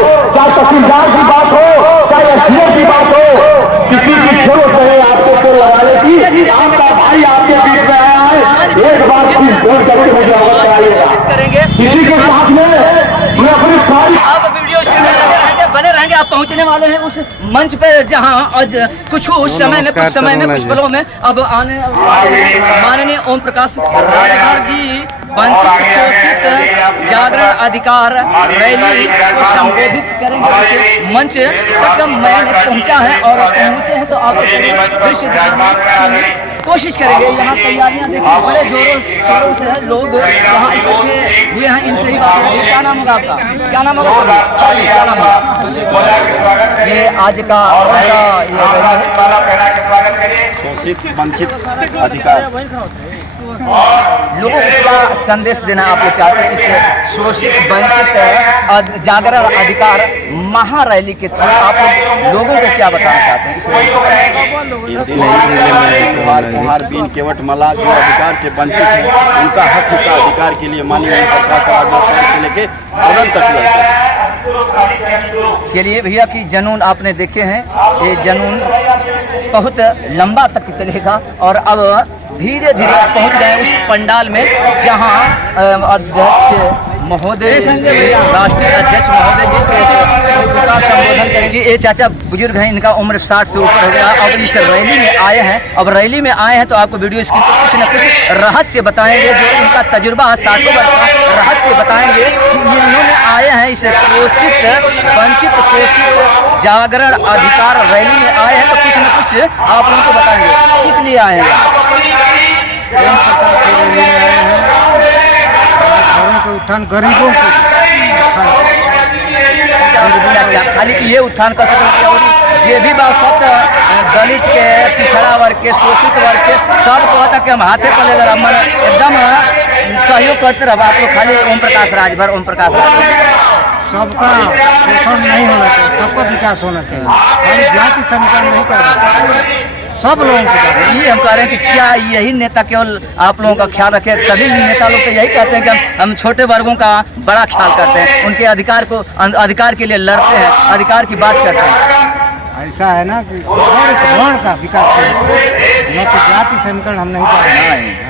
चाहे तहसीलदार की बात हो, चाहे एसडीएम की बात हो, किसी की जरूरत नहीं आपको तो लगाने की। आपका भाई आपके बीच में आया है, एक बार चीज बोल करके मुझे अवश्य आइएगा। किसी के साथ में मैं अपनी सारी आप वीडियो बने रहेंगे। आप पहुंचने वाले हैं उस मंच पे जहां आज कुछ समय में कुछ पलों में अब आने माननीय ओम प्रकाश राजभर जी वंचित शोषित जागरण अधिकार रैली को संबोधित करेंगे। मंच तक मैंने पहुंचा है और पहुंचे हैं तो आपको दृश्य दिखाने की कोशिश करेंगे। यहाँ तैयारियां देखिए बड़े जोरों शोरों से है, लोग यहाँ इकट्ठे हुए हैं। इनसे ही बात है। क्या नाम होगा आपका? क्या नाम होगा सर? क्या नाम होगा? ये आज का शोषित वंचित अधिकार लोगों को क्या संदेश देना आप लोग चाहते हैं इस शोषित वंचित जागरण अधिकार महारैली के थ्रू? आप लोगों को क्या बताना चाहते हैं इस कुम्हार बीन केवट मला जो अधिकार से वंचित है, उनका हक हिस्सा अधिकार के लिए माननीय प्रकाश राजभर से लेके सदन तक लड़ते हैं। चलिए भैया की जनून आपने देखे हैं, ये जनून बहुत लंबा तक चलेगा और अब धीरे धीरे पहुंच गए उस पंडाल में जहां अध्यक्ष महोदय राष्ट्रीय अध्यक्ष महोदय जी से संबोधन करेंगे। ये चाचा बुजुर्ग हैं, इनका उम्र 60 से ऊपर हो गया। अब इस रैली में आए हैं, अब रैली में आए हैं तो आपको वीडियो स्क्रीन पर कुछ न कुछ रहस्य बताएंगे जो इनका तजुर्बा 60 वर्ष का रहस्य बताएंगे कि इन्होंने आए हैं इस शोषित वंचित शोषित जागरण अधिकार रैली में आए हैं तो कुछ न कुछ आप उनको बताएंगे किस लिए आए हैं। के उत्थान गरीबों को खाली ये उत्थान कर सकते और ये भी बात दलित के पिछड़ा वर्ग के शोषित वर्ग के सब कहता कि हम हाथे पर ले मन एकदम सहयोग करते रहो। आप लोग खाली ओम प्रकाश राजभर ओम प्रकाश सबका शोषण नहीं होना चाहिए, सबका विकास होना चाहिए। हम जाति समीकरण नहीं कर रहे, सब लोगों को ये हम कह रहे हैं कि क्या यही नेता केवल आप लोगों का ख्याल रखे? सभी नेता लोग तो यही कहते हैं कि हम छोटे वर्गों का बड़ा ख्याल करते हैं, उनके अधिकार के लिए लड़ते हैं, अधिकार की बात करते हैं। ऐसा है ना कि वर्ण का विकास न तो जाति समीकरण हम नहीं कर रहे,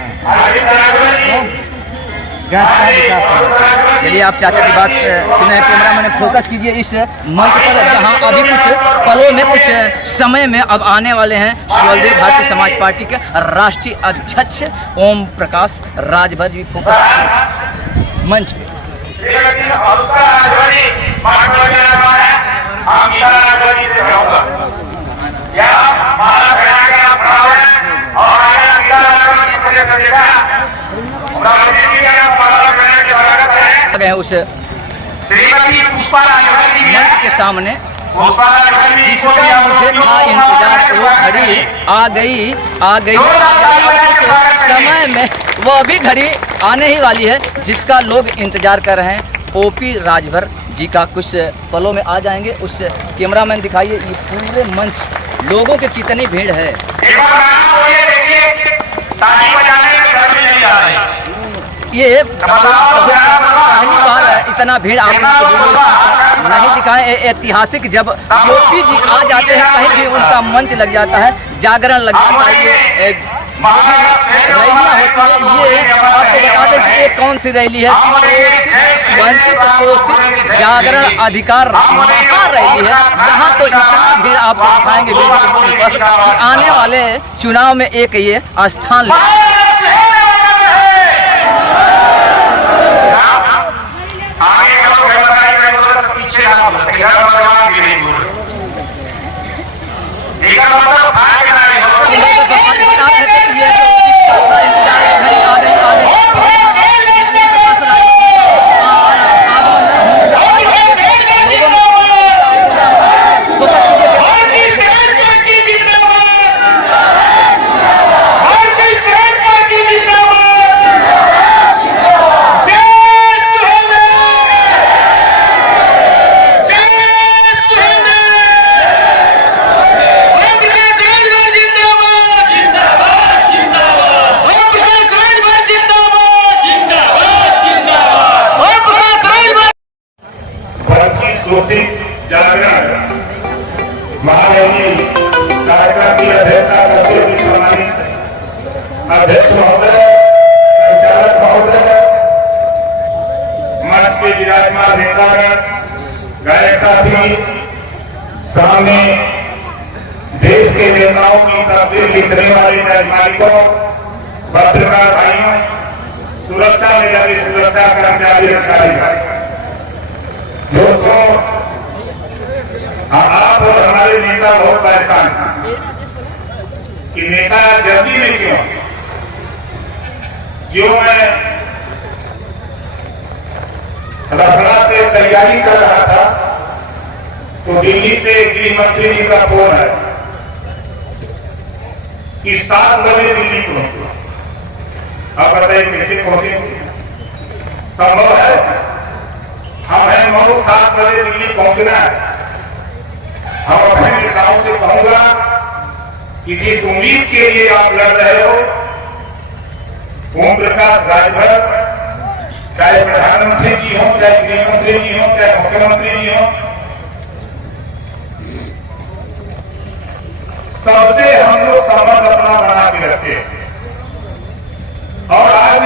चलिए आप चाचा की बात सुने। कैमरा मैंने फोकस कीजिए इस मंच पर जहां अभी कुछ पलों में कुछ समय में अब आने वाले हैं सुवलदेव भारतीय समाज पार्टी के राष्ट्रीय अध्यक्ष ओम प्रकाश राजभर जी। फोकस मंच पे गए उस मंच के सामने जिसका मुझे था इंतजार वो घड़ी आ गई समय में वो अभी घड़ी आने ही वाली है जिसका लोग इंतजार कर रहे हैं। ओपी राजभर जी का कुछ पलों में आ जाएंगे। उस कैमरामैन दिखाइए ये पूरे मंच लोगों की कितनी भीड़ है। ये पहली बार इतना भीड़ आपको नहीं दिखाए। ऐतिहासिक जब ओपी जी आ जाते हैं कहीं भी उनका मंच लग जाता है, जागरण लग जाता है, ये रैलियाँ होती है। ये आपको बता दें कि ये कौन सी रैली है? वंचित शोषित जागरण अधिकार महारैली है। यहाँ तो इतना भीड़ आपको दिखाएंगे वीडियो पर कि आने वाले चुनाव में एक ये स्थान शोषित जागरण महानवमी कार्यक्रम की अध्यक्षता करते हुए सम्मानित अध्यक्ष महोदय, संचालक महोदय, मंच के विराजमान नेतागण, गायक साथी, सामने देश के नेताओं की तस्वीर लिखने वाले राजमालिकों, पत्रकार भाइयों, सुरक्षा में लगे सुरक्षा कर्मचारी अधिकारी, दोस्तों, आप और हमारे नेता बहुत परेशान हैं कि नेता जल्दी में क्यों मैं लखनऊ से तैयारी कर रहा था तो दिल्ली से गृह मंत्री जी का फोन है कि 7 बजे दिल्ली पहुंचो। अब बताइए कैसे पहुंचे? संभव है? हम हैं मऊ 7 बजे दिल्ली पहुंचना है। हम अपने नेताओं से कहूंगा कि जिस उम्मीद के लिए आप लड़ रहे हो, ओम प्रकाश राजभर, चाहे प्रधानमंत्री जी हो, चाहे गृह मंत्री जी हो, चाहे मुख्यमंत्री जी हो, सबसे हम लोग संबंध अपना बना के रखे। और आज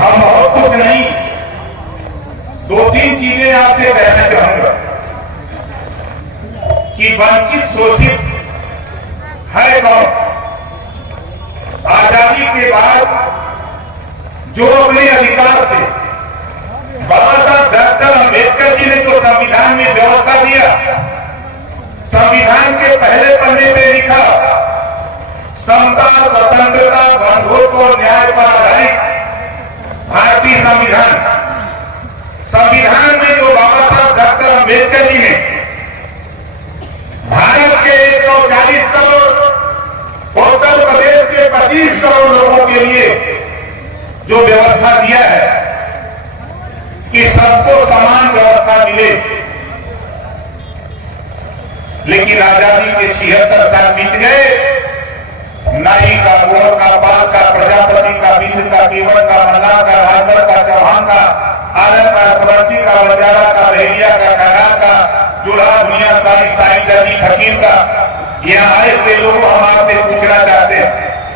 हम और कुछ नहीं, 2-3 चीजें आपसे कहना चाहूंगा कि वंचित शोषित है कौन? आजादी के बाद जो अपने अधिकार से बाबा साहब डॉक्टर अम्बेडकर जी ने जो संविधान में व्यवस्था दिया, संविधान के पहले पन्ने पे लिखा समता, स्वतंत्रता, बंधुत्व और न्याय पर आधारित भारतीय संविधान। संविधान में जो बाबा साहब डॉक्टर अम्बेडकर जी ने भारत के 140 करोड़, उत्तर प्रदेश के 25 करोड़ लोगों के लिए जो व्यवस्था दिया है कि सबको समान व्यवस्था मिले, लेकिन आजादी के 76 साल बीत गए। नाई का, कुंवर का, पाल का, प्रजापति का, बीज का, केवट का, मल्लाह का, राजभर का, चौहान का, आलम का, कुरैशी का, बजारा का, बहेलिया का, खैरात का, जुल्हा, दुनिया, सारी, साई, दर्जी, फकीर का, यहाँ आए हुए लोग हम आपसे पूछना चाहते हैं,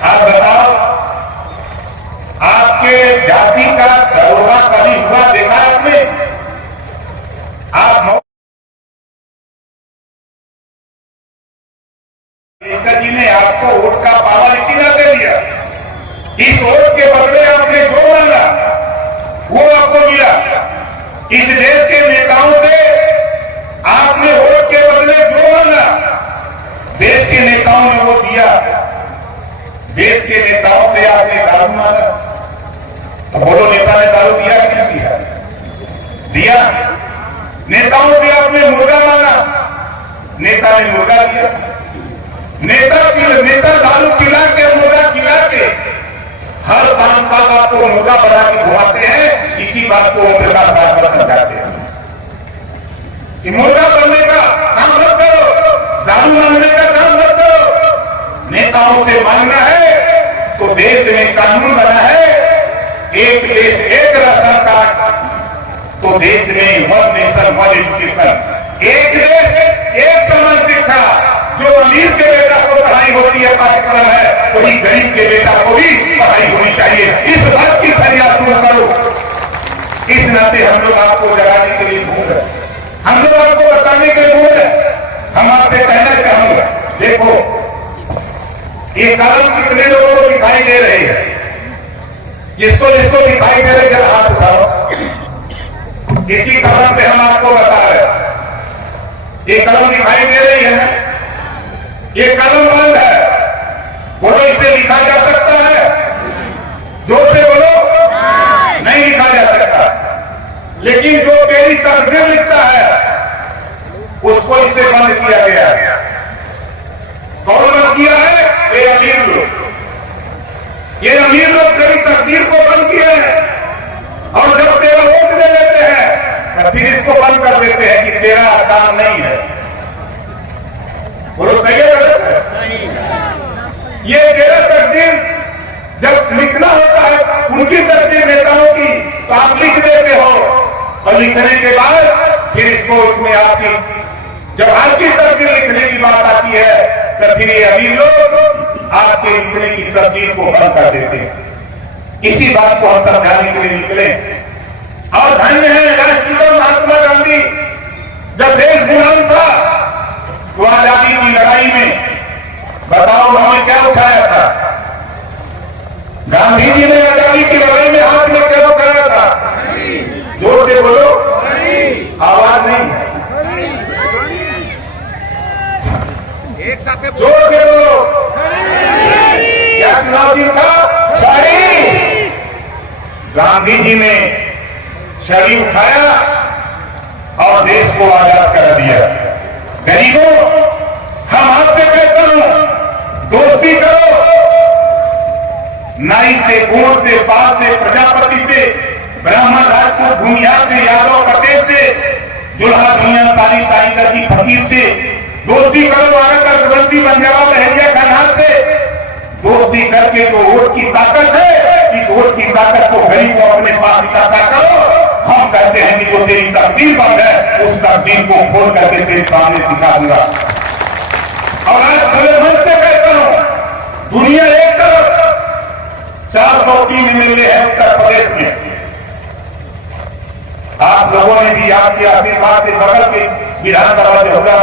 आप बताओ, आपके जाति का दरोगा कभी हुआ देखा आपने? आप जी ने आपको वोट का पावर इसीलिए दे दिया। इस वोट के बदले आपने जो मांगा वो आपको मिला। इस देश के नेताओं से आपने वोट के बदले जो मांगा, देश के नेताओं ने वो दिया। देश के नेताओं से आपने दारू मांगा, तो बोलो नेता ने दारू दिया कि नहीं दिया? दिया। नेताओं से आपने मुर्गा मांगा, नेता ने मुर्गा दिया। नेता दारू खिला के, मुर्गा खिला के हर 5 साल आपको मुर्गा बना के घुमाते हैं। इसी बात को ओम प्रकाश राजभर समझाते हैं कि मुर्गा बनने का काम मत करो, दारू मांगने का काम मत करो। नेताओं से मांगना है तो देश में कानून बना है, एक देश एक राशन कार्ड, तो देश में 1 नेशन 1 एजुकेशन, एक देश एक समान शिक्षा। जो अमीर के बेटा को पढ़ाई होती है पाठ्यक्रम है, वही गरीब के बेटा को भी पढ़ाई होनी चाहिए। इस बात की फरियाद सुन करो। इस नाते हम लोग आपको जगाने के लिए घूम रहे, हम लोग आपको बताने के लिए घूम रहे। हम आपसे कहना चाहूंगा, देखो ये कलम कितने लोगों को दिखाई दे रही है? जिसको जिसको दिखाई दे रही है हाथ उठाओ। इसी कलम पे हम आपको बता रहे हैं, ये कलम दिखाई दे रही है, ये कलम बंद है। बोलो इसे लिखा जा सकता है? जोर से बोलो, नहीं लिखा जा सकता। लेकिन जो तेरी तकदीर लिखता है उसको इसे बंद किया गया है। कौन बंद किया है? ये अमीर लोग। ये अमीर लोग तेरी तकदीर को बंद किए हैं और जब तेरा वोट दे देते हैं तो फिर इसको बंद कर देते हैं कि तेरा काम नहीं है। बोलो सही है गलत है? ये तेरा तकदीर जब लिखना होता है उनकी तकदीर नेताओं की, तो आप लिख देते हो और लिखने के बाद फिर देखो इसमें आपकी जब आपकी तकदीर लिखने की बात आती है तो फिर ये अमीर लोग आपके लिखने की तकदीर को बंद कर देते हैं। इसी बात को हम समझाने के लिए निकले। और धन्य है राष्ट्रपिता महात्मा गांधी, जब देश गुलाम था तो आजादी की लड़ाई में बताओ उन्होंने क्या उठाया था? गांधी जी ने आजादी की लड़ाई में हाथ में क्या उठाया था? जोर से बोलो, आवाज नहीं है, एक साथ जोर से बोलो। क्या चुनाव चिन्ह था? छड़ी। गांधी जी ने छड़ी उठाया और देश को आजाद कर दिया। गरीबों, हम आपसे कहता हूं, दोस्ती करो, नाई से, गोर से, बाप से, प्रजापति से, ब्राह्मण, राजपूत, भूमिया से, यादव, पटेल से, जुल्हा, दुनिया, तारी, ताईकर की फकीर से दोस्ती करो, आकर रघुवंशी, बंजारा, लहरिया, खनहार से दोस्ती करके तो वोट की ताकत है। इस वोट की ताकत को गरीब को अपने पास इकट्ठा करो। हम कहते हैं कि जो तेरी तकदीर बंद है उस तकदीर को खोल करके तेरे सामने दिखा दूंगा। और आज खुले मन से कहता हूं, दुनिया एक तरफ 403 एमएलए है उत्तर प्रदेश में। आप लोगों ने भी आपके आशीर्वाद से बगल के विधानसभा जो होगा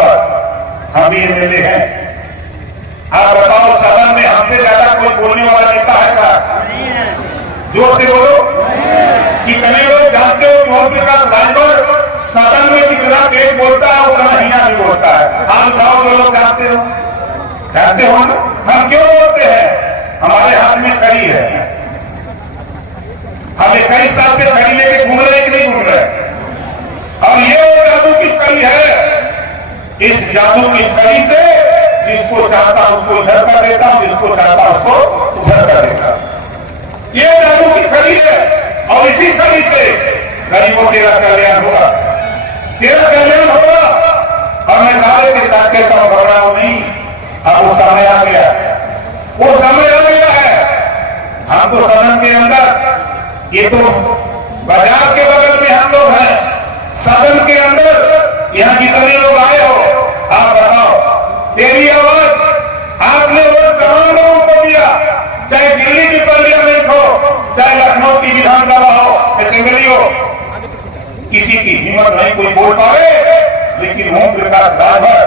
हम भी एमएलए हैं। आप बताओ, सदन में हमसे ज्यादा कोई बोलने वाला नेता है क्या? जोर से बोलो। कितने लोग जानते हो कि ओम प्रकाश राजभर सदन में कितना तेज बोलता है, उतना ही भी बोलता है। आप जाओ, जो लोग जानते हो ना? हम क्यों बोलते हैं? हमारे हाथ में छड़ी है। हम कई साल से छड़ी लेके घूम रहे कि नहीं घूम रहे? और ये वो जादू की छड़ी है। इस जादू की छड़ी से जिसको चाहता उसको इधर कर देता हूं, जिसको चाहता उसको उधर कर देता। ये जादू की छड़ी है और इसी छड़ी से गरीबों तेरा कल्याण होगा, तेरा कल्याण होगा। और मैं दावे के साथ कहता हूं, घबराओ नहीं, अब वो समय आ गया, वो समय आ गया है। हम तो सदन के अंदर, ये तो बाजार के बगल में हम लोग हैं, सदन के अंदर यहाँ जितने लोग आए हो, आप बताओ, तेरी आवाज आपने वोट तमाम लोगों को दिया, चाहे दिल्ली की पार्लियामेंट हो, चाहे लखनऊ की विधानसभा हो, असेंबली हो, किसी की हिम्मत नहीं कोई बोल पाए। लेकिन ओम प्रकाश राजभर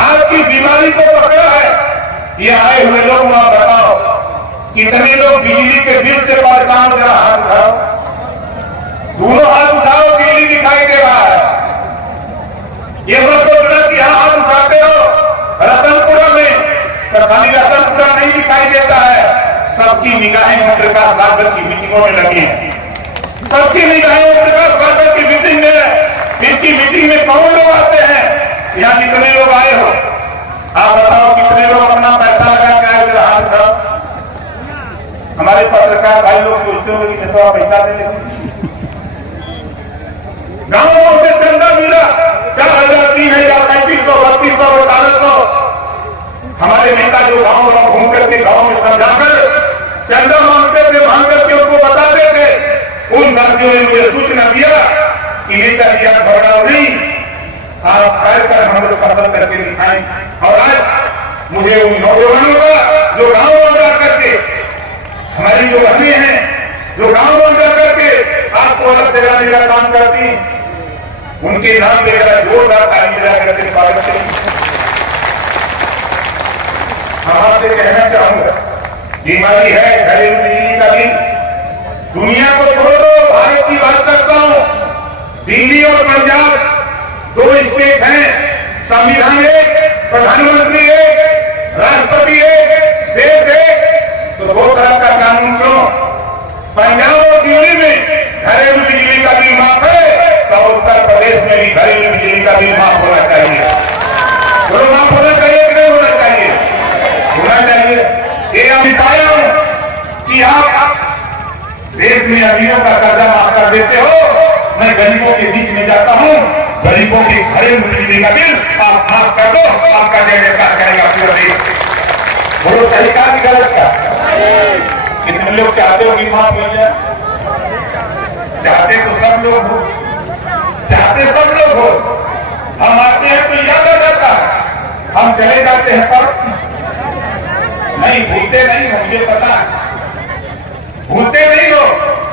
आपकी बीमारी को पकड़ा है। ये आए हुए लोग वहां बताओ, कितने लोग बिजली के बिल से परेशान, जरा हाथ उठाओ, दोनों हाथ उठाओ, बिजली दिखाई दे रहा है। ये मत सोचना कि हाँ हाथ उठाते हो रतनपुरा में, तो खाली रतनपुरा नहीं दिखाई देता है। सबकी निगाहें ओम प्रकाश राजभर की मीटिंगों में लगी हैं, सबकी निगाहें ओम प्रकाश राजभर की मीटिंग में है। इनकी मीटिंग में कौन लोग आते हैं? यहाँ कितने लोग आए हो? आप बताओ, कितने लोग अपना पैसा लगा के आए? जरा हाथ उठाओ। हमारे पत्रकार भाई लोग सोचते होंगे कि तो आप पैसा दे देते। गांवों से चंदा मिला 4000, 3000, 3500, 3200, 1800। हमारे नेता जो गांव घूम करके गांव में समझाकर चंदा मांगते थे, मांग करके उनको बताते थे। उन साथियों ने मुझे सूचना दिया कि नेता जी आप घबराओ नहीं, आप खैर कर हम लोग सफल करके दिखाएं। और आज मुझे उन नौजवानों का जो गांव में जा करके, हमारी जो बहनें हैं जो गांव में जा करके आपको अलग जगाने का काम करती, उनके नाम लेकर जोरदार ताली बजा करके स्वागत करें। हम आपसे कहना चाहूंगा, बीमारी है घरेलू बिजली का बिल, दुनिया को छोड़ दो, भारत की बात करता हूं। दिल्ली और पंजाब 2 स्टेट हैं, संविधान एक, प्रधानमंत्री एक, राष्ट्रपति एक, देश एक, तो 2 तरह का कानून क्यों? पंजाब और दिल्ली में घरेलू बिजली का बिल माफ है, तो उत्तर प्रदेश में भी घरेलू बिजली का बिल माफ होना चाहिए। दोनों माफ होना चाहिए कि नहीं होना चाहिए? होना चाहिए। ये मैं बताया हूं कि आप देश में अमीरों का कर्जा माफ कर देते हो, मैं गरीबों के बीच में जाता हूं, गरीबों के घरेलू बिजली का बिल आप माफ कर दो, आपका जयकार करेगा पूरा देश। बोलो सही का कि गलत का? कितने लोग चाहते हो कि माफ हो जाए? चाहते तो सब लोग हो, चाहते सब लोग हो, चले जाते हैं पर नहीं भूलते नहीं हो, मुझे पता है भूलते नहीं हो।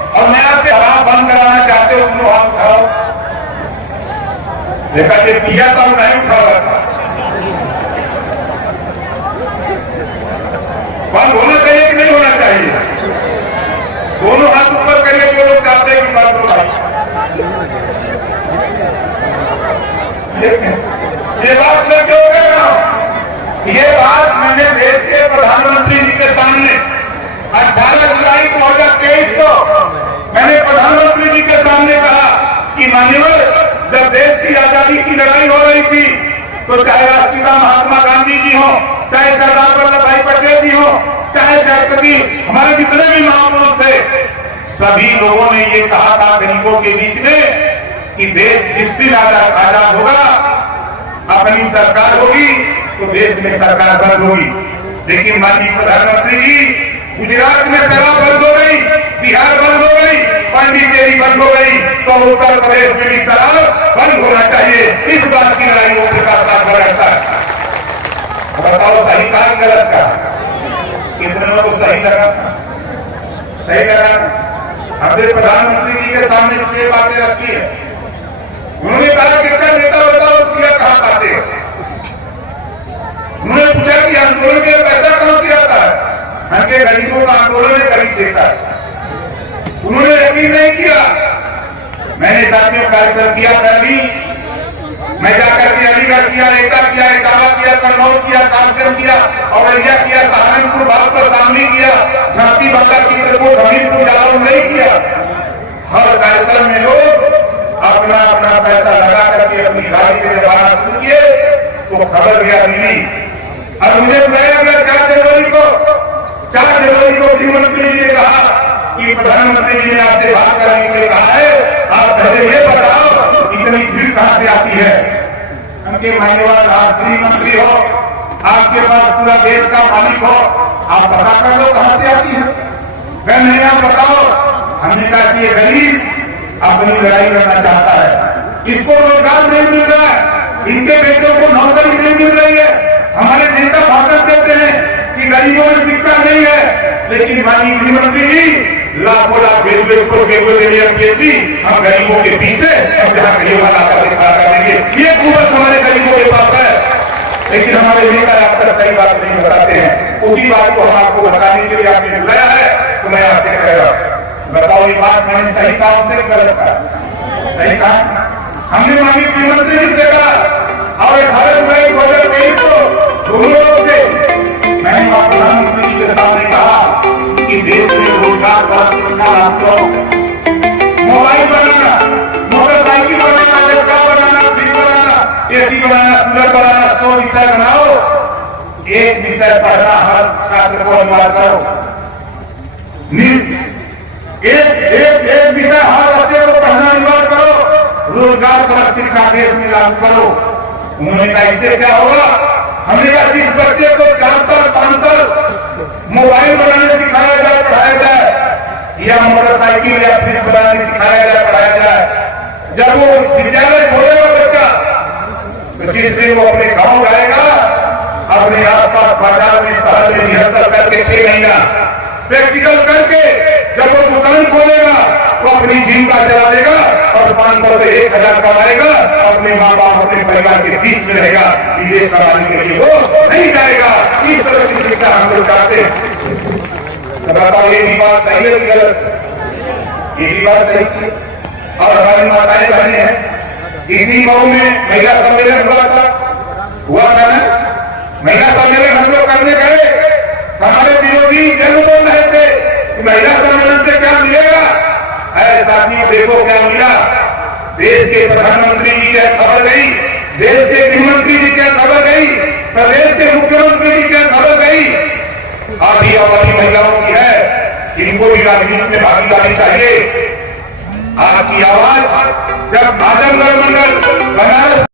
और मैं आपसे शराब बंद कराना चाहते हो तो हाथ उठाओ। देखा कि पिया तो नहीं उठा रहा था। बंद होना चाहिए कि नहीं होना चाहिए? दोनों हाथ ऊपर करिए जो लोग चाहते हैं कि बंद हो भाई। ये बात मैं क्यों कह रहा हूं? ये बात मैंने देश के प्रधानमंत्री जी के सामने 18 जुलाई 2023 को मैंने प्रधानमंत्री जी के सामने कहा कि मान्यवर, जब देश की आजादी की लड़ाई हो रही थी तो चाहे राष्ट्रपिता महात्मा गांधी जी हो, चाहे सरदार वल्लभ भाई पटेल जी हो, चाहे जगपति हमारे जितने भी महापुरुष थे, सभी लोगों ने ये कहा था गरीबों के बीच में कि देश जिस दिन आजाद होगा, अपनी सरकार होगी तो देश में सरकार बंद होगी। लेकिन माननीय प्रधानमंत्री जी, गुजरात में शराब बंद हो गई, बिहार बंद हो गई, पांडिचेरी बंद हो गई, तो उत्तर प्रदेश में भी शराब बंद होना चाहिए। इस बात की लड़ाई वो प्रकाश रहता है। बताओ सही कहा गलत का? कितने को सही लगा? सही लगा। हमने प्रधानमंत्री जी के सामने 6 बातें रखी है। उन्होंने कहा कि क्या नेता बताओ क्या कहा पाते हो? उन्होंने पूछा कि आंदोलन के पैसा कहां से आता है? हमके गरीबों का आंदोलन खरीद देता है। उन्होंने यकीन नहीं किया। मैंने साथियों कार्यक्रम किया था, मैं जाकर के अलीगढ़ किया, एटा किया, इटावा किया, कन्नौज किया, कानपुर किया, औरैया किया, सहारनपुर, भागलपुर, शामली किया, झांसी, बांदा, चित्रकूट, हमीरपुर, जालौन नहीं किया। हर कार्यक्रम में लोग अपना अपना पैसा लगा करके अपनी गाड़ी से रवाना शुरू किए तो खबर गया मिली। और मुझे बुलाया गया 4 जनवरी को। 4 जनवरी को गृहमंत्री जी ने कहा कि प्रधानमंत्री जी ने आपसे बात करने के लिए कहा है, आप पहले ये बताओ इतनी भीड़ कहां से आती है? उनके मान्यवर आप गृह मंत्री हो, आपके पास पूरा देश का मालिक हो, आप पता कर लो कहां से आती है। मैं नहीं, आप बताओ। हमने कहा कि ये गरीब अपनी लड़ाई करना चाहता है, इसको रोजगार नहीं मिल रहा है, इनके बेटों को नौकरी नहीं मिल रही है। हमारे नेता भाषण देते हैं कि गरीबों में शिक्षा नहीं है, लेकिन माननीय गृहमंत्री जी लाखों लाख ग्रेजुएट को पीएचडी हम गरीबों के पीछे हम जहां गरीब वाला दिखा करेंगे। ये कुवत हमारे गरीबों के पास है, लेकिन हमारे नेता आपका सही बात नहीं बताते हैं। उसी बात को हम आपको बताने के लिए आपने बुलाया है, तो मैं आपसे कह रहा हूं, बताओ ये बात मैंने सही कहा उनसे गलत कहा? सही कहा। हमने माननीय गृहमंत्री जी से कहा और 18 जुलाई 2023 को दोनों लोगों से मैंने प्रधानमंत्री जी के सामने कहा कि देश में रोजगार का शिक्षा आपको मोबाइल बनाना, मोटरसाइकिल बनाना, लैपटॉप बनाना, फ्रिज बनाना, एसी बनाना, कूलर बनाना, 100 विषय बनाओ। एक विषय पढ़ना हर छात्र को अनिवार्य करो। एक विषय हर बच्चे को पढ़ना अनिवार्य करो। रोजगार पर शिक्षा देश में लागू करो। उन्होंने कहा इससे क्या होगा? हमने कहा जिस बच्चे को 4 साल 5 साल मोबाइल बनाने सिखाया जाए, पढ़ाया जाए, या मोटरसाइकिल या फ्रिज बनाने सिखाया जाए, पढ़ाया जाए, जब वो विद्यालय छोड़ेगा बच्चा तो जिस दिन वो अपने गांव जाएगा, अपने आसपास बाजार में शहर में रिहर्सल करके 6 महीना प्रैक्टिकल करके जब वो दुकान खोलेगा तो अपनी जीविका चला देगा और 500 से 1000 कमाएगा, अपने माँ बाप अपने परिवार के बीच में रहेगा। विदेश कमाने के लिए वो नहीं जाएगा। इस तरह की शिक्षा हम लोग चाहते हैं। बताओ ये भी बात सही है कि गलत? ये भी बात सही है। और हमारी माताएं बहने हैं, इसी मऊ में महिला सम्मेलन हुआ था ना? महिला सम्मेलन हम लोग करने गए, हमारे विरोधी जन बोल रहे थे कि महिला सम्मेलन से क्या मिलेगा? अरे साथियों देखो क्या मिला। देश के प्रधानमंत्री जी की खबर गई, देश के गृहमंत्री जी की खबर गई, प्रदेश के मुख्यमंत्री जी की खबर गई। आधी आबादी महिलाओं की है, इनको भी राजनीति में भागीदारी चाहिए। आपकी आवाज जब आजमगढ़ मंडल बनारस